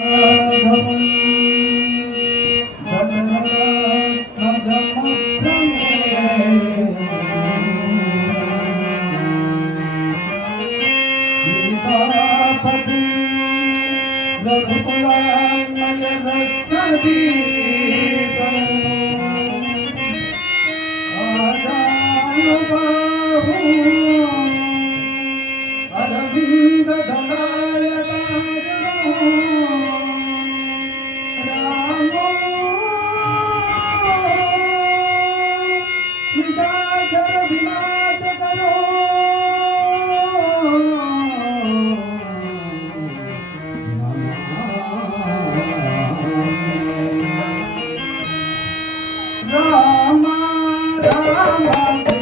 Oh Ram राम